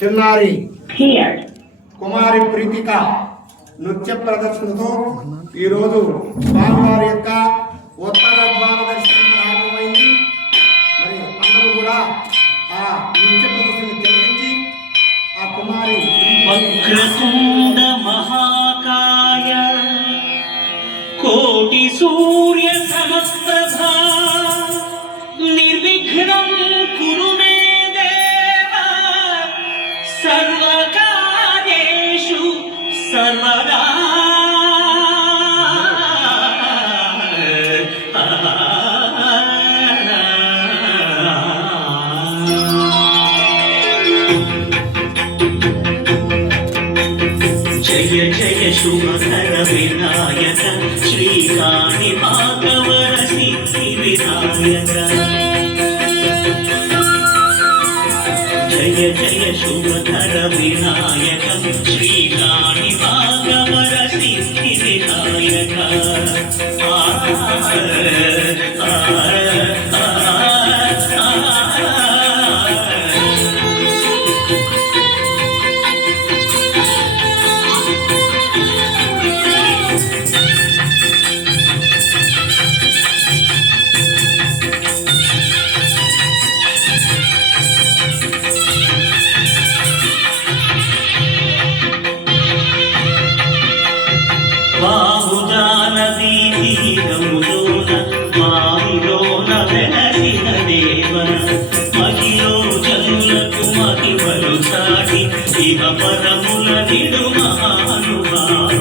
చిన్నారి కుమారి ప్రీతిక నృత్య ప్రదర్శనతో ఈరోజు స్వామివారి యొక్క ఉత్తర ద్వార దర్శనం ప్రారంభమైంది. మరి అందరూ కూడా ఆ నృత్య ప్రదర్శన జరిపించి ఆ కుమారి వక్రతుండ మహాకాయ కోటి సూర్య సమప్రభా నిర్విఘ్నం కురు మే దేవ సర్వకార్యేషు సర్వదా. జయ జయ శుభకర వినాయక శ్రీకాళి భాగవర సిద్ధి వినాయక. జయ జయ శుభకర వినాయక శ్రీకాళి భాగవర సిద్ధి వినాయక. బాహుజాన దీరములోన మావిలోన వెలసిన దేవ మహిలో జనులకు మహిమలు సాటి ఇహ పరముల నిడు మహానుభావ.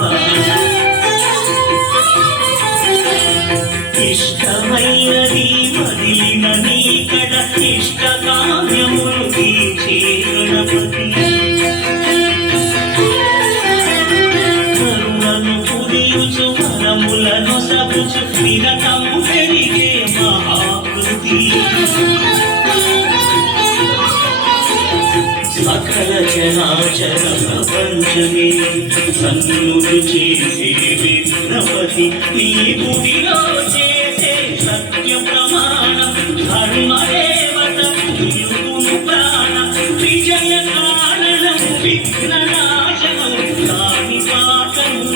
ఇష్టమైనది మదిలిన నీకడ ఇష్ట కామ్యములు తీర్చే గణపతి. వరములను సపుచు నిరతము పెరిగే మహాకృతి. సకల చరాచర ప్రపంచమే సన్నుడు చేసే విఘ్నపతి. నీ గుడిలో చేసే సత్య ప్రమాణం ధర్మదేవత నిలుగును ప్రాణ. విజయ కారణం విఘ్ననాశనం కాని పాఠము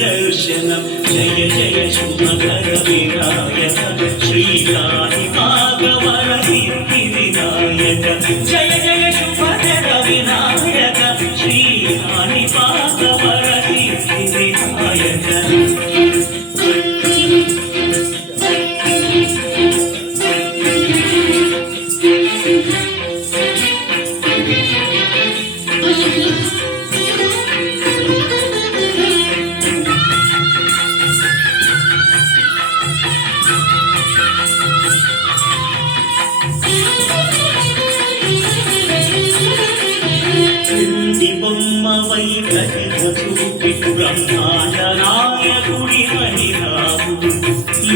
దర్శనం. జయ జయ శుభకర వినాయక శ్రీకాళి భాగవర సిద్ధి వినాయక. జయ జయ శుభకర వినాయక శ్రీకాళి భాగవర సిద్ధి వినాయక. బొమ్మవై ప్రతిభూపి బ్రహ్మాండ నాయకుడి మహిళావు.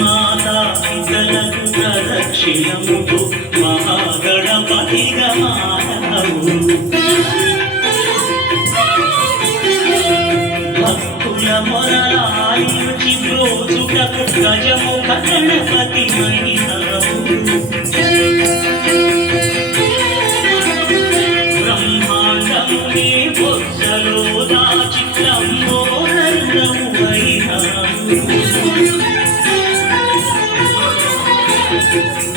మాతా పితలకు ప్రదక్షిణముతో మహాగణపతిగా మానవు. భక్తుల మొరలాలించి బ్రోచుటకు గజముఖ గణపతి మహిళావు. బొత్సలో దాచి లంబోదరము వైరాము.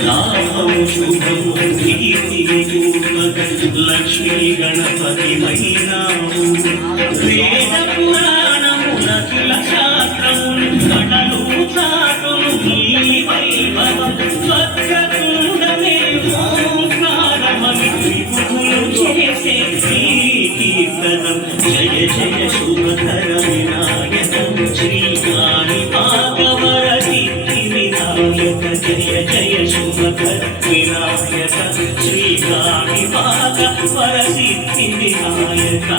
లాభము శుభము కీర్తి లక్ష్మీ గణపతి మైనాము. వేద పురాణముల కిల శాస్త్రములు కటలు చాటులు నీ వైభవం. వక్రతుండమే ఓంకారమవి విభులు చేసే కీర్తనం. జయ జయ శుభకర వినాయక శ్రీకాళి భాగవర సిద్ధి వినాయక. జయ జయ శుభకర వినాయక శ్రీకాళి భాగవర సిద్ధి వినాయక.